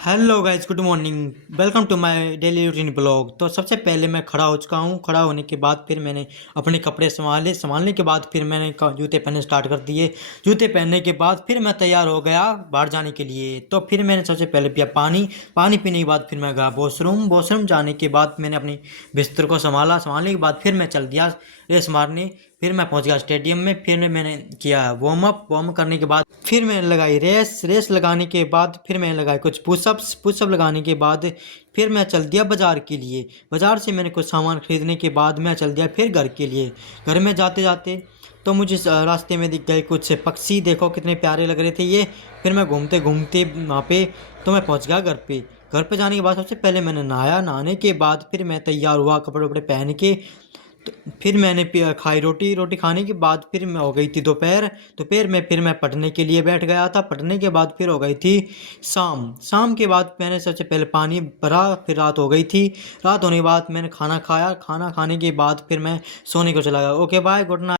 Hello guys, good morning. Welcome to my daily routine blog. तो सबसे पहले मैं खड़ा हो चुका हूँ। खड़ा होने के बाद फिर मैंने अपने कपड़े संभालने के बाद फिर मैंने जूते पहनने स्टार्ट कर दिए। जूते पहनने के बाद फिर मैं तैयार हो गया बाहर जाने के लिए। तो फिर मैंने सबसे पहले पिया पानी। पानी पीने के बाद फिर मैं गया वॉशरूम जाने के बाद मैंने अपनी बिस्तर को संभालने के बाद फिर मैं चल दिया रेस मारने। फिर मैं पहुंच गया स्टेडियम में। फिर मैंने किया वार्म अप करने के बाद फिर मैंने लगाई रेस लगाने के बाद फिर मैंने लगाए कुछ पुशअप लगाने के बाद फिर मैं चल दिया बाज़ार के लिए। बाज़ार से मैंने कुछ सामान खरीदने के बाद मैं चल दिया फिर घर के लिए। घर में जाते जाते तो मुझे रास्ते में दिख गए कुछ पक्षी। देखो कितने प्यारे लग रहे थे ये। फिर मैं घूमते घूमते वहाँ पे तो मैं पहुँच गया घर पे। घर पे जाने के बाद सबसे पहले मैंने नहाया। नहाने के बाद फिर मैं तैयार हुआ कपड़े वपड़े पहन के। तो फिर मैंने खाई रोटी। रोटी खाने के बाद फिर मैं हो गई थी दोपहर। दोपहर में फिर मैं पढ़ने के लिए बैठ गया था। पढ़ने के बाद फिर हो गई थी शाम। शाम के बाद मैंने सबसे पहले पानी भरा। फिर रात हो गई थी। रात होने के बाद मैंने खाना खाया। खाना खाने के बाद फिर मैं सोने को चला गया। Okay bye, good night.